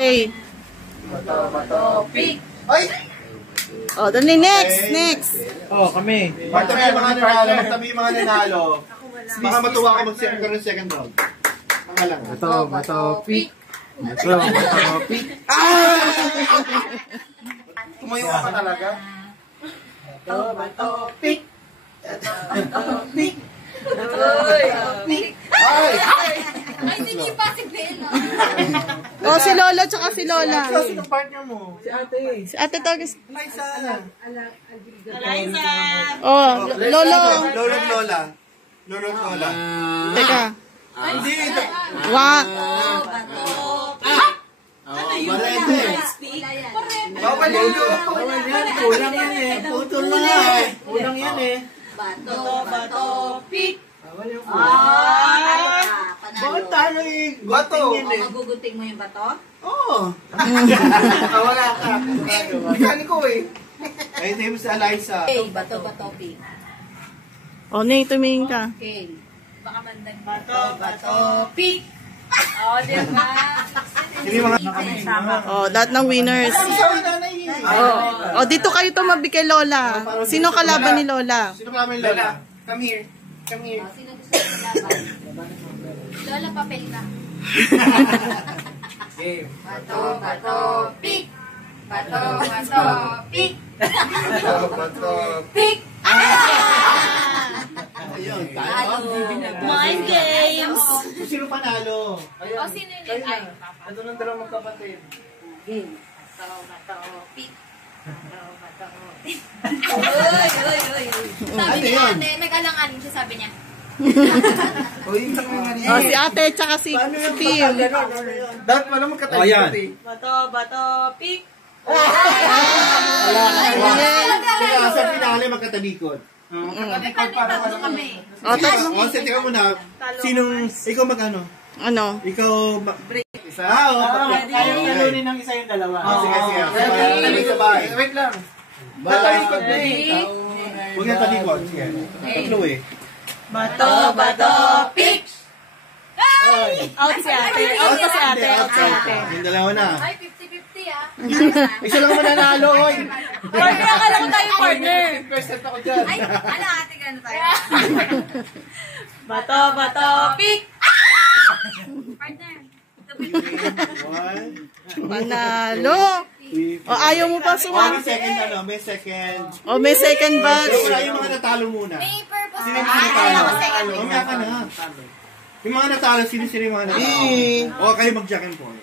Okay. Bato, pick. Ay! Oh, dali, next. Oh, kami. Magtabi yung mga nanalo. Baka matuwa ka mag-second round. Mga lang. Bato, pick. Bato, pick. Tumayo ka pa talaga? Bato, pick. Bato, pick. Ay! Ay, sige pa, sige na. Oh, si Lolo tsaka si Lola. Sino partner mo? Si ate. Si Ate Togis. Liza. Eliza. Oh, Lolo. Lola. Lola. Teka. Hindi. Bato, pick. Ano yun? Bawal yun. Kulang yan eh. Putol na eh. Kulang yan eh. Bato, pick. Bakit tayo eh? Bato. Magugunting mo yung bato? Oo. Wala ka. Kani ko eh. Ay, ito yung sa Eliza. Okay, bato, pick. Oh, Nay, tumingin ka. Okay. Baka mandag. Bato, pick. Oh, diba? Hindi mga nakamisama. Oh, lahat ng winners. Oh, dito kayo tumabi kay Lola. Sino kalaban ni Lola? Sino kami Lola? Come here. Come here. Oh, sino gusto mo laban? Lola, papel na. Game. Bato, pick. Bato, pick. Bato. Pick. Ayun. Mind games. Sino panalo? O, sino yun? Ay, papa. Ito ng dalawang magkapatid. Game. Bato, pick. Bato, pick. Uy. Sabi Ano ni yun? ate, nag-alanganin siya, sabi niya. Oh, si Ate tsaka si Tim. Dapat wala magkatalikod eh. Bato, pick. Kaya sa finale magkatalikod. Magkatalikod para wala kami. O, teka muna. Ikaw mag-ano? Ano? Ikaw isa? Talunin ng isa yung dalawa. Sige. Sabay. Wait lang. Talikod na eh. Huwag yung talikod. Sige. Tatlo eh. Bato, pick. Out si Ate. Out si Ate. Yung dalawa na. Ay, 50-50 ah. Isa lang mananalo, oy. Partner, akala ko tayo partner. Percent ako dyan. Ay, ano ate, gano'n tayo? Bato, pick. Partner. Manalo. O, ayaw mo pa May sumama. second ano, may second. O, may second batch. Wala yung mga natalo muna. May purpose. Sino yung mga natalo? Mamaya ka na. Yung mga natalo, sino yung mga natalo? O, kayo mag-jack and point.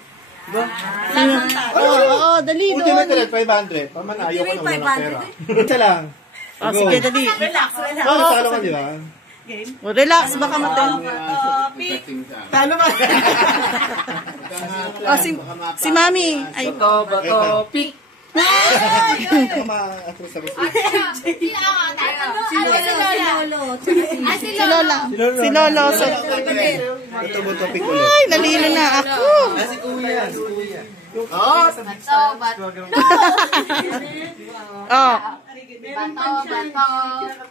Oo, dali Kung doon. tinatala, 500. Paman, ayaw ko naman ng pera. Isa lang. O, sige, dali. Relax. Oh, natalo ka, di ba? O, relax, baka matin. Bato, pick. Talo ka. O, si Mami. Ay, Bato, pick. Baka ma-atras sa gusto. Si si Lola. Si Lolo. Bato, pick ulit. Ay, nalilo na ako. Si Kuya. Bato, Oh,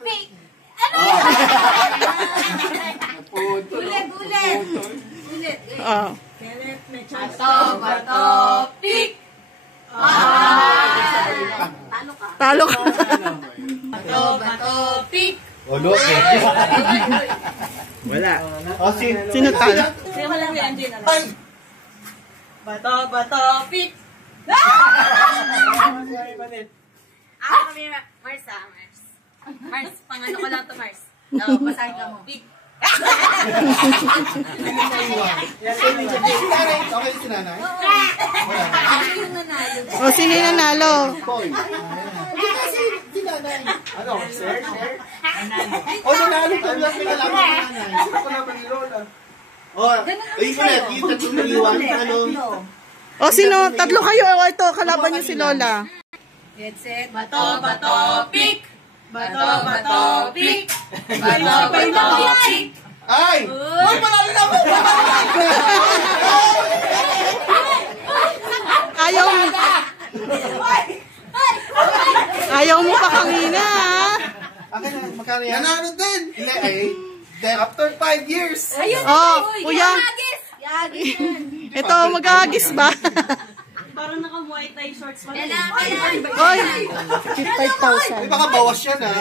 pick. Ano yan? Ulit. oh. Bato, pick. Talo ka. Bato, pick. Olo. Wala. O, Sino talo? Sino lang ni Angela? Bato, pick. Ako kami, Mars. Mars, pangano ko lang to, Mars. Oo, basahin ka mo. Pick. Okay, si nanay? Ano yung nanalo? O, sino yung nanalo? Boy. Hindi kasi, si nanay. Ano, share? O, nanalo ka lang, may kalaman si nanay. Sino ko naman ni Lola? O, ayun ulit, yung tatlong naliwan, ano? O, sino? Tatlo kayo. O, ito, kalaban niyo si Lola. Get set. Bato, pick. Bato, pick. Bato, pick. Ay! Uy, panalo na ako! Ayaw mo pa kanina, ha? Akin na, magkano yan? Nanalo din! After 5 years! Ayun, Oh, kuya. Yagis! Yagis yan. Ito, mag-aagis ba? Parang naka-muay thai shorts pa. Kailangan. Oy, 55,000. May baka bawas yan, ha?